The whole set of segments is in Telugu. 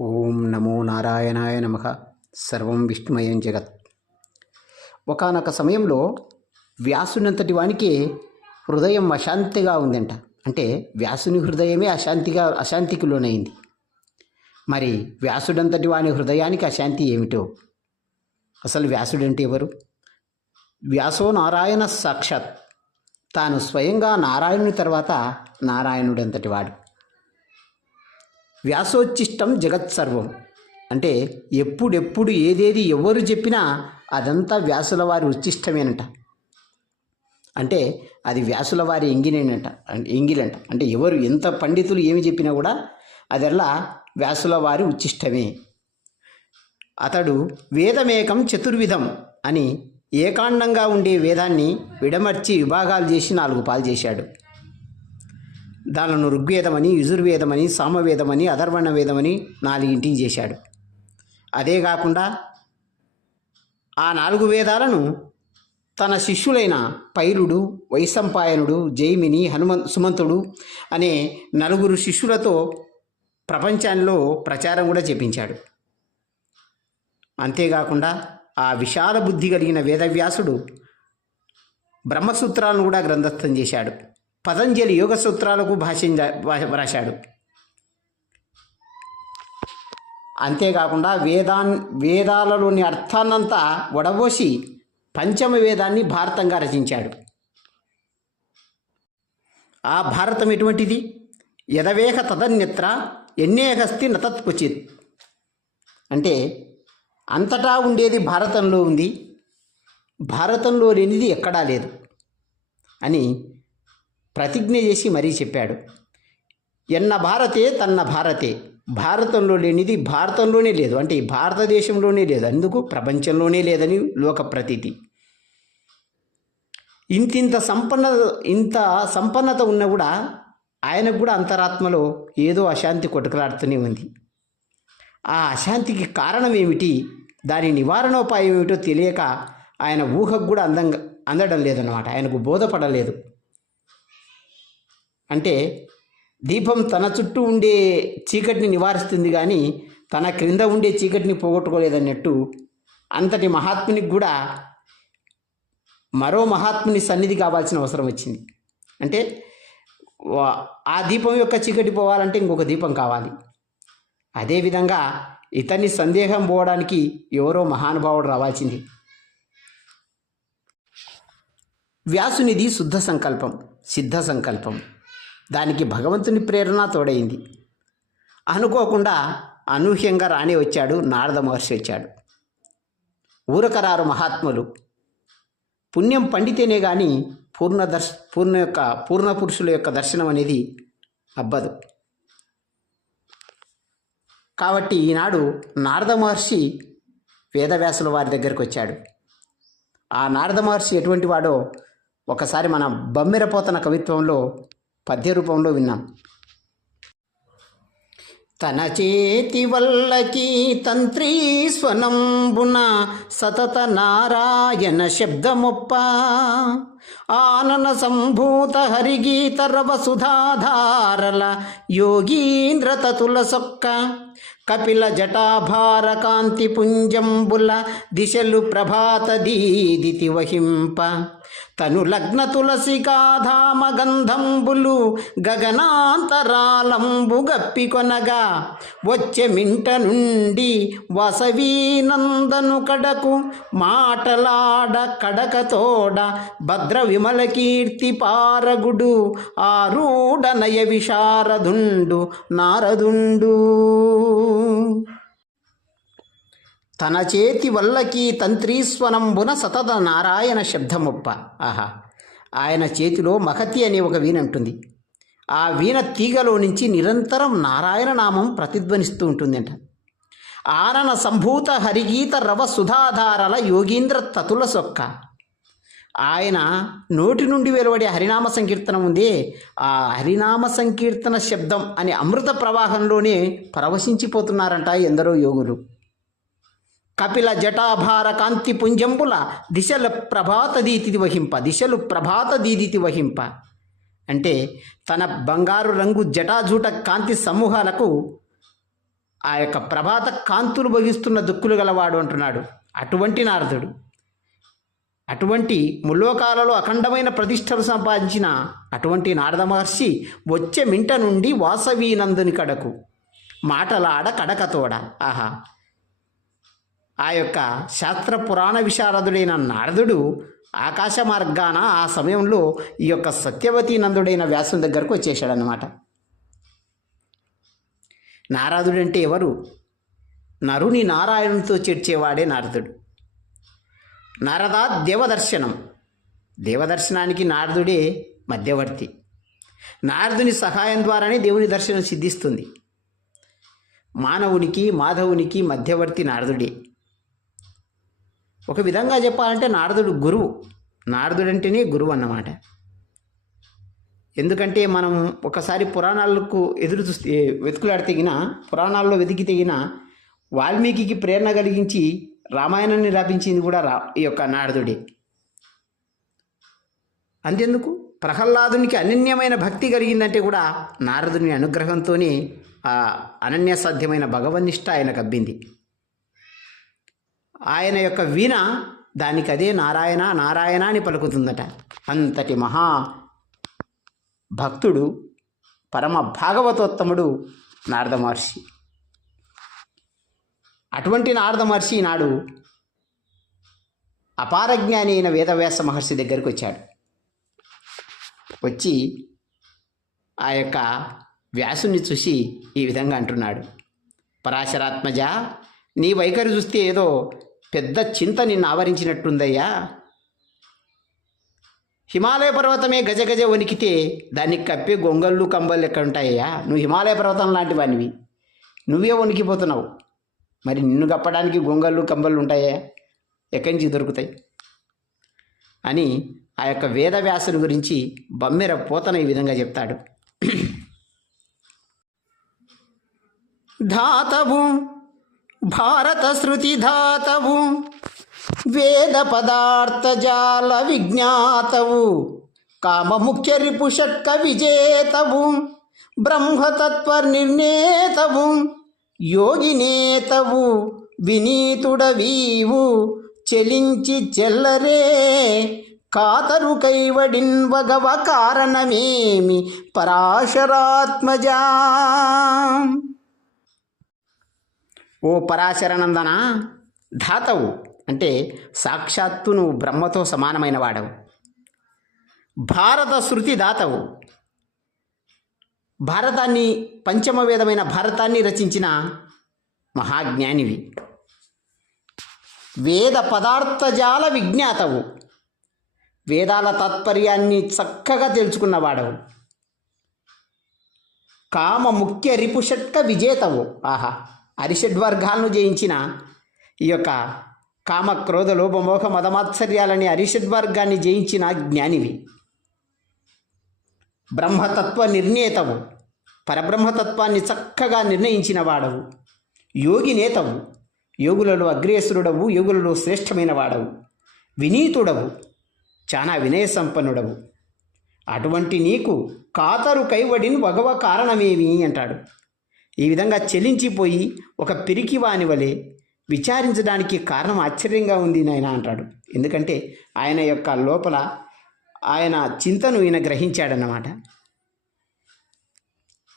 ఓం నమో నారాయణాయ నమ. సర్వం విష్ణుమయం జగత్. ఒకానొక సమయంలో వ్యాసునంతటి వానికి హృదయం అశాంతిగా ఉందంట. అంటే వ్యాసుని హృదయమే అశాంతిగా అశాంతికి లోనైంది. మరి వ్యాసుడంతటి వాని హృదయానికి అశాంతి ఏమిటో? అసలు వ్యాసుడంటే ఎవరు? వ్యాసో నారాయణ సాక్షాత్. తాను స్వయంగా నారాయణుని తర్వాత నారాయణుడంతటి వాడు. వ్యాసోచ్చిష్టం జగత్ సర్వం అంటే ఎప్పుడెప్పుడు ఏదేది ఎవరు చెప్పినా అదంతా వ్యాసుల వారి ఉచ్చిష్టమేనట. అంటే అది వ్యాసుల వారి ఎంగినేనంట ఎంగిలంట. అంటే ఎవరు ఎంత పండితులు ఏమి చెప్పినా కూడా అదల్లా వ్యాసుల వారి ఉచ్చిష్టమే. అతడు వేదమేకం చతుర్విధం అని ఏకాండంగా ఉండే వేదాన్ని విడమర్చి విభాగాలు చేసి నాలుగు పాలు చేశాడు. దానిను ఋగ్వేదమని యజుర్వేదమని సామవేదమని అధర్వణ వేదమని నాలుగింటికి చేశాడు. అదే కాకుండా ఆ నాలుగు వేదాలను తన శిష్యులైన పైలుడు వైసంపాయనుడు జైమిని హనుమన్ సుమంతుడు అనే నలుగురు శిష్యులతో ప్రపంచంలో ప్రచారం కూడా చేపించాడు. అంతేకాకుండా ఆ విశాల బుద్ధి కలిగిన వేదవ్యాసుడు బ్రహ్మసూత్రాలను కూడా గ్రంథస్థం చేశాడు. పతంజలి యోగ సూత్రాలకు భాషించ రాశాడు అంతేకాకుండా వేదాన్ వేదాలలోని అర్థాన్నంతా వడబోసి పంచమ వేదాన్ని భారతంగా రచించాడు. ఆ భారతం ఎటువంటిది? యదవేహ తదన్యత్ర ఎన్నేహస్తి నతత్కుచిత్ అంటే అంతటా ఉండేది భారతంలో ఉంది భారతంలో లేనిది ఎక్కడా లేదు అని ప్రతిజ్ఞ చేసి మరీ చెప్పాడు. ఎన్న భారతే తన్న భారతే. భారతంలో లేనిది భారతంలోనే లేదు. అంటే భారతదేశంలోనే లేదు. అందుకు ప్రపంచంలోనే లేదని లోక ప్రతీతి. ఇంతింత సంపన్న ఇంత సంపన్నత ఉన్నా కూడా ఆయనకు కూడా అంతరాత్మలో ఏదో అశాంతి కొట్టుకులాడుతూనే ఉంది. ఆ అశాంతికి కారణం ఏమిటి? దాని నివారణోపాయం ఏమిటో తెలియక ఆయన ఊహకు కూడా అందంగా అందడం లేదన్నమాట. ఆయనకు బోధపడలేదు. అంటే దీపం తన చుట్టూ ఉండే చీకటిని నివారిస్తుంది కానీ తన క్రింద ఉండే చీకటిని పోగొట్టుకోలేదన్నట్టు అంతటి మహాత్మునికి కూడా మరో మహాత్ముని సన్నిధి కావాల్సిన అవసరం వచ్చింది. అంటే ఆ దీపం యొక్క చీకటి పోవాలంటే ఇంకొక దీపం కావాలి. అదేవిధంగా ఇతన్ని సందేహం పోవడానికి ఎవరో మహానుభావుడు రావాల్సింది. వ్యాసునిది శుద్ధ సంకల్పం సిద్ధ సంకల్పం. దానికి భగవంతుని ప్రేరణ తోడైంది. అనుకోకుండా అనూహ్యంగా రాణి వచ్చాడు నారద మహర్షి వచ్చాడు. ఊరకరారు మహాత్ములు. పుణ్యం పండితేనే కానీ పూర్ణ దర్శ పూర్ణ యొక్క పూర్ణ పురుషుల యొక్క దర్శనం అనేది అబ్బదు. కాబట్టి ఈనాడు నారద మహర్షి వేదవ్యాసుల వారి దగ్గరికి వచ్చాడు. ఆ నారద మహర్షి ఎటువంటి వాడో ఒకసారి మన బమ్మెరపోతన కవిత్వంలో పద్య రూపంలో విన్నాం. తన చేతి వల్లకి తంత్రీ స్వనంబున సతత నారాయణ శబ్దముప్ప. ఆనన సంభూత హరిగీత సుధాధారల యోగీంద్ర తతుల సొక్క. కపిల జటాభార కాంతి పుంజంబుల దిశలు ప్రభాత దీదితి వహింప. తను లగ్న తులసి కాధామ గంధంబులు గగనాంతరాలంబు గప్పికొనగా వచ్చే మింట నుండి వసవీనందను కడకు మాటలాడ కడకతోడ భద్ర విమల కీర్తి పారగుడు ఆరూఢ నయ విశారదుండు నారదుండు. తన చేతి వల్లకి తంత్రీస్వనంబున సతత నారాయణ శబ్దముప్ప. ఆహా ఆయన చేతిలో మహతి అనే ఒక వీణ ఉంటుంది. ఆ వీణ తీగలో నుంచి నిరంతరం నారాయణ నామం ప్రతిధ్వనిస్తూ ఉంటుందంట. ఆనన సంభూత హరిగీత రవ సుధాధారల యోగీంద్ర తతుల సొక్క. ఆయన నోటి నుండి వెలువడే హరినామ సంకీర్తనం ఉంది ఆ హరినామ సంకీర్తన శబ్దం అనే అమృత ప్రవాహంలోనే పరవశించిపోతున్నారంట ఎందరో యోగులు. కపిల జటాభార కాంతి పుంజంబుల దిశల ప్రభాత దీతిది వహింప దిశలు ప్రభాత దీదితి వహింప. అంటే తన బంగారు రంగు జటాజూట కాంతి సమూహాలకు ఆ యొక్క ప్రభాత కాంతులు భగిస్తున్న దుక్కులు గలవాడు అంటున్నాడు. అటువంటి నారదుడు. అటువంటి ముల్లోకాలలో అఖండమైన ప్రతిష్టలు సంపాదించిన అటువంటి నారద మహర్షి వచ్చే మింట నుండి వాసవీనందుని కడకు. మాటలాడ కడకతోడ ఆహా! ఆ యొక్క శాస్త్ర పురాణ విశారదుడైన నారదుడు ఆకాశ మార్గాన ఆ సమయంలో ఈ యొక్క సత్యవతి నందుడైన వ్యాసం దగ్గరకు వచ్చేసాడనమాట నారదుడంటే ఎవరు? నరుని నారాయణునితో చేర్చేవాడే నారదుడు. నారదా దేవదర్శనం. దేవదర్శనానికి నారదుడే మధ్యవర్తి. నారదుని సహాయం ద్వారానే దేవుని దర్శనం సిద్ధిస్తుంది. మానవునికి మాధవునికి మధ్యవర్తి నారదుడే. ఒక విధంగా చెప్పాలంటే నారదుడు గురువు. నారదుడంటేనే గురువు అన్నమాట. ఎందుకంటే మనం ఒకసారి పురాణాలకు ఎదురు చూస్తే వెతుకులాడితేగిన పురాణాల్లో వెతికి తెగిన వాల్మీకి ప్రేరణ కలిగించి రామాయణాన్ని రాపించింది కూడా రా ఈ యొక్క నారదుడే. అంతెందుకు? ప్రహ్లాదునికి అనన్యమైన భక్తి కలిగిందంటే కూడా నారదుని అనుగ్రహంతోనే ఆ అనన్య సాధ్యమైన భగవన్నిష్ట ఆయనకు అబ్బింది. ఆయన యొక్క వీణ దానికి అదే నారాయణ నారాయణ అని పలుకుతుందట. అంతటి మహా భక్తుడు పరమ భాగవతోత్తముడు నారద మహర్షి. అటువంటి నారద మహర్షి నాడు అపారజ్ఞాని అయిన వేదవ్యాస మహర్షి దగ్గరికి వచ్చాడు. వచ్చి ఆ యొక్క వ్యాసుని చూసి ఈ విధంగా అంటున్నాడు. పరాశరాత్మజ నీ వైఖరి చూస్తే ఏదో పెద్ద చింత నిన్ను ఆవరించినట్టుందయ్యా హిమాలయ పర్వతమే గజ గజ వణికితే దాన్ని కప్పే గొంగళ్ళు కంబళ్ళు ఎక్కడ ఉంటాయ్యా నువ్వు హిమాలయ పర్వతం లాంటి వానివి. నువ్వే వణికిపోతున్నావు. మరి నిన్ను కప్పడానికి గొంగళ్ళు కంబళ్ళు ఉంటాయా? ఎక్కడి నుంచి దొరుకుతాయి? అని ఆ యొక్క వేదవ్యాసుని గురించి బమ్మెర పోతన ఈ విధంగా చెప్తాడు. ధాతవు భారత శృతి ధాతవు వేద పదార్థజాల విజ్ఞాతవు కామముఖ్య రిపుషట్క విజేతవు బ్రహ్మతత్వ నిర్ణేతవు యోగినేతవు వినీతుడవీవు చెలించి చెల్లరే కాతరు కైవడిన్ వగవ కారణమేమి పరాశరాత్మజా? ఓ పరాశరనందన? ధాతవు. అంటే సాక్షాత్తు నువ్వు బ్రహ్మతో సమానమైన వాడవు భారత శృతి దాతవు. భారతాన్ని పంచమ వేదమైన భారతాన్ని రచించిన మహాజ్ఞానివి. వేద పదార్థజాల విజ్ఞాతవు. వేదాల తాత్పర్యాన్ని చక్కగా తెలుసుకున్నవాడవు. కామ ముఖ్య రిపుషట్క విజేతవు. ఆహా! అరిషడ్వర్గాలను జయించిన ఈ యొక్క కామ క్రోధ లోభమోహ మదమాత్సర్యాలని అరిషడ్వర్గాన్ని జయించిన జ్ఞానివి. బ్రహ్మతత్వ నిర్ణేతవు. పరబ్రహ్మతత్వాన్ని చక్కగా నిర్ణయించిన వాడవు. యోగి నేతవు. యోగులలో అగ్రేసురుడవు యోగులలో శ్రేష్టమైన వాడవు. వినీతుడవు. చాలా వినయ సంపన్నుడవు అటువంటి నీకు కాతరు కైవడిన్ వగవ కారణమేమి? అంటాడు. ఈ విధంగా చెలించిపోయి ఒక పిరికి వాని వలె విచారించడానికి కారణం ఆశ్చర్యంగా ఉంది నాయన అంటాడు. ఎందుకంటే ఆయన యొక్క లోపల ఆయన చింతను ఈయన గ్రహించాడన్నమాట.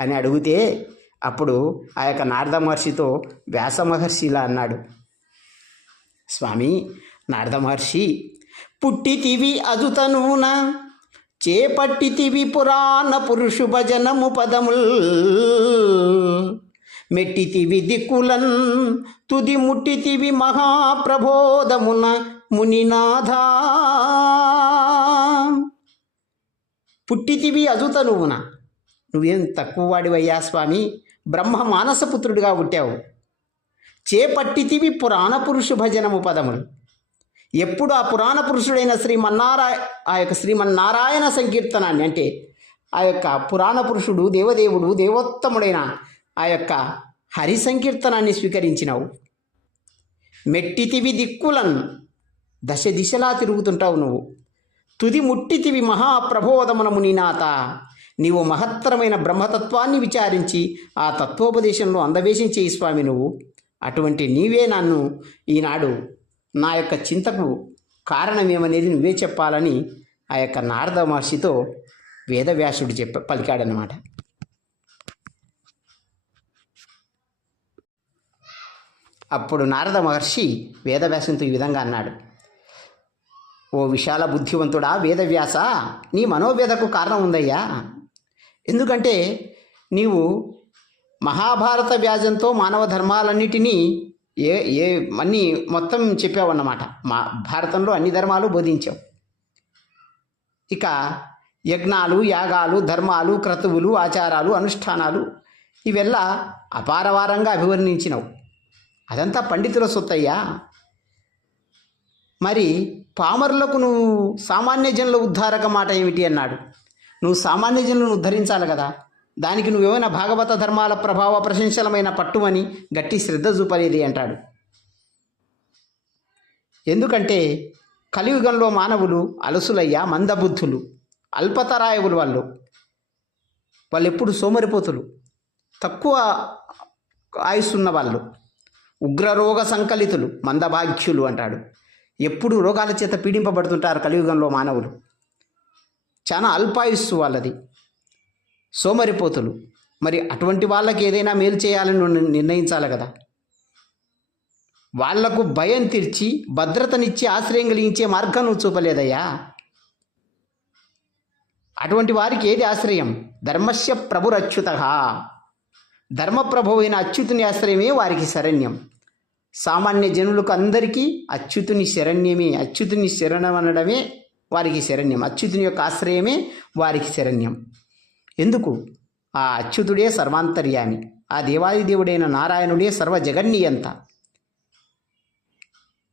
అని అడిగితే అప్పుడు ఆ యొక్క నారద మహర్షితో వ్యాస మహర్షి ఇలా అన్నాడు. స్వామి నారద మహర్షి పుట్టితివి అదుతనువున చేపట్టితివి పురాణ పురుషు భజనము పదముల్. మెట్టితివి దిక్కులన్ తుది ముట్టితివి మహాప్రబోధమున మునినాథ. పుట్టితివి అజుత నువ్వున. నువ్వేం తక్కువ వాడివయ్యా స్వామి? బ్రహ్మ మానసపుత్రుడిగా పుట్టావు. చేపట్టితివి పురాణ పురుషు భజనము పదములు. ఎప్పుడు ఆ పురాణ పురుషుడైన శ్రీమన్నారాయ ఆ యొక్క శ్రీమన్నారాయణ సంకీర్తనాన్ని అంటే ఆ యొక్క పురాణ పురుషుడు దేవదేవుడు దేవోత్తముడైన ఆ యొక్క హరి సంకీర్తనాన్ని స్వీకరించినావు మెట్టితివి దిక్కులను దశ దిశలా తిరుగుతుంటావు నువ్వు. తుది ముట్టితివి మహాప్రబోధమున మునినాథ నీవు మహత్తరమైన బ్రహ్మతత్వాన్ని విచారించి ఆ తత్వోపదేశంలో అందవేశం చేయి స్వామి నువ్వు. అటువంటి నీవే నన్ను ఈనాడు నా యొక్క చింతకు కారణమేమనేది నువ్వే చెప్పాలని ఆ యొక్క నారద మహర్షితో వేదవ్యాసుడు చెప్ప పలికాడనమాట అప్పుడు నారద మహర్షి వేదవ్యాసంతో ఈ విధంగా అన్నాడు. ఓ విశాల బుద్ధివంతుడా వేదవ్యాస నీ మనోవేదకు కారణం ఉందయ్యా. ఎందుకంటే నీవు మహాభారత వ్యాజంతో మానవ ధర్మాలన్నిటినీ ఏ ఏ అన్నీ మొత్తం చెప్పావన్నమాట. మా భారతంలో అన్ని ధర్మాలు బోధించావు. ఇక యజ్ఞాలు యాగాలు ధర్మాలు క్రతువులు ఆచారాలు అనుష్ఠానాలు ఇవెల్లా అపారవారంగా అభివర్ణించినవు. అదంతా పండితుల సొత్తయ్యా. మరి పామరులకు నువ్వు సామాన్య జనుల ఉద్ధారక మాట ఏమిటి అన్నాడు. నువ్వు సామాన్య జనులను ఉద్ధరించాలి కదా. దానికి నువ్వేమైనా భాగవత ధర్మాల ప్రభావ ప్రశంసలమైన పట్టుమని గట్టి శ్రద్ధ చూపలేది అంటాడు. ఎందుకంటే కలియుగంలో మానవులు అలసులయ్యా మందబుద్ధులు అల్పతరాయవులు వాళ్ళు. వాళ్ళు ఎప్పుడు సోమరిపోతులు తక్కువ ఆయుస్సున్న వాళ్ళు. ఉగ్రరోగ సంకలితులు మందభాగ్యులు అంటాడు. ఎప్పుడు రోగాల చేత పీడింపబడుతుంటారు కలియుగంలో మానవులు. చాలా అల్పాయుస్సు వాళ్ళది. సోమరిపోతులు. మరి అటువంటి వాళ్ళకి ఏదైనా మేలు చేయాలని నిర్ణయించాలి కదా. వాళ్ళకు భయం తీర్చి భద్రతనిచ్చి ఆశ్రయం కలిగించే మార్గం నువ్వు చూపలేదయ్యా. అటువంటి వారికి ఏది ఆశ్రయం? ధర్మస్య ప్రభురచ్యుత. ధర్మప్రభు అయిన అచ్యుతుని ఆశ్రయమే వారికి శరణ్యం. సామాన్య జనులకు అందరికీ అచ్యుతుని శరణ్యమే అచ్యుతుని శరణం అనడమే వారికి శరణ్యం. అచ్యుతుని యొక్క ఆశ్రయమే వారికి శరణ్యం. ఎందుకు? ఆ అచ్యుతుడే సర్వాంతర్యామి ఆ దేవాది దేవుడైన నారాయణుడే సర్వ జగన్నీయంత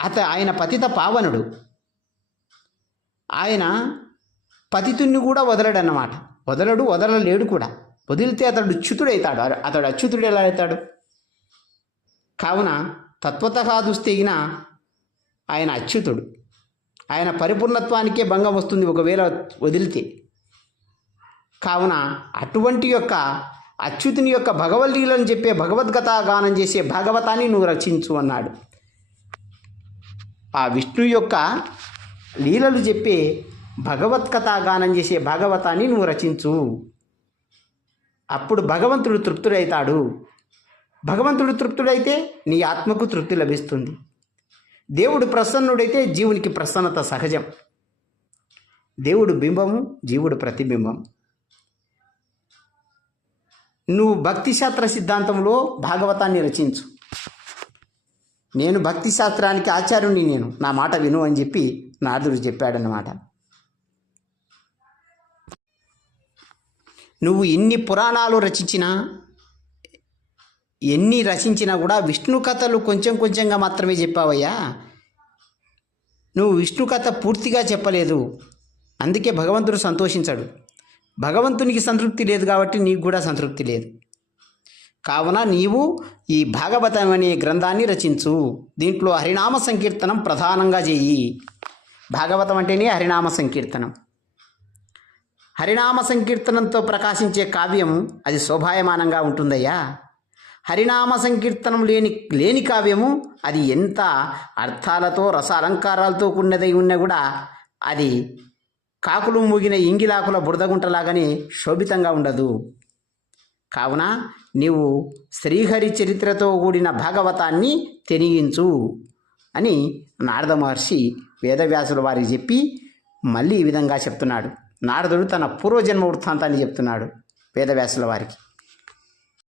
అత ఆయన పతిత పావనుడు. ఆయన పతితుణ్ణి కూడా వదలడన్నమాట. వదలడు వదలలేడు కూడా. వదిలితే అతడు చ్యుతుడవుతాడు అతడు అచ్యుతుడు ఎలా అవుతాడు? కావున తత్వత దుస్తెగిన ఆయన అచ్యుతుడు. ఆయన పరిపూర్ణత్వానికే భంగం వస్తుంది ఒకవేళ వదిలితే. కావున అటువంటి యొక్క అచ్యుతుని యొక్క భగవద్లీలను చెప్పే భగవద్గతా గానం చేసే భాగవతాన్ని నువ్వు రచించు అన్నాడు. ఆ విష్ణు యొక్క లీలలు చెప్పే భగవత్కథ గానం చేసే భాగవతాన్ని నువ్వు రచించు. అప్పుడు భగవంతుడు తృప్తుడైతాడు. భగవంతుడు తృప్తుడైతే నీ ఆత్మకు తృప్తి లభిస్తుంది. దేవుడు ప్రసన్నుడైతే జీవునికి ప్రసన్నత సహజం. దేవుడు బింబము జీవుడు ప్రతిబింబం. నువ్వు భక్తిశాస్త్ర సిద్ధాంతంలో భాగవతాన్ని రచించు. నేను భక్తిశాస్త్రానికి ఆచార్యుని నేను. నా మాట విను అని చెప్పి నారదుడు చెప్పాడన్నమాట. నువ్వు ఎన్ని పురాణాలు రచించినా ఎన్ని రచించినా కూడా విష్ణు కథలు కొంచెం కొంచెంగా మాత్రమే చెప్పావయ్యా. నువ్వు విష్ణు కథ పూర్తిగా చెప్పలేదు. అందుకే భగవంతుడు సంతోషించాడు. భగవంతునికి సంతృప్తి లేదు కాబట్టి నీకు కూడా సంతృప్తి లేదు. కావున నీవు ఈ భాగవతం అనే గ్రంథాన్ని రచించు. దీంట్లో హరినామ సంకీర్తనం ప్రధానంగా చెయ్యి భాగవతం అంటేనే హరినామ సంకీర్తనం. హరినామ సంకీర్తనంతో ప్రకాశించే కావ్యం అది శోభాయమానంగా ఉంటుందయ్యా. హరినామ సంకీర్తనం లేని లేని కావ్యము అది ఎంత అర్థాలతో రస అలంకారాలతో కూడినదై ఉన్నా కూడా అది కాకులు మూగిన ఇంగిలాకుల బురదగుంటలాగానే శోభితంగా ఉండదు. కావున నీవు శ్రీహరి చరిత్రతో కూడిన భాగవతాన్ని తెనిగించు అని నారద మహర్షి వేదవ్యాసుల వారికి చెప్పి మళ్ళీ ఈ విధంగా చెప్తున్నాడు. నారదుడు తన పూర్వజన్మ వృత్తాంతాన్ని చెప్తున్నాడు వేదవ్యాసుల వారికి.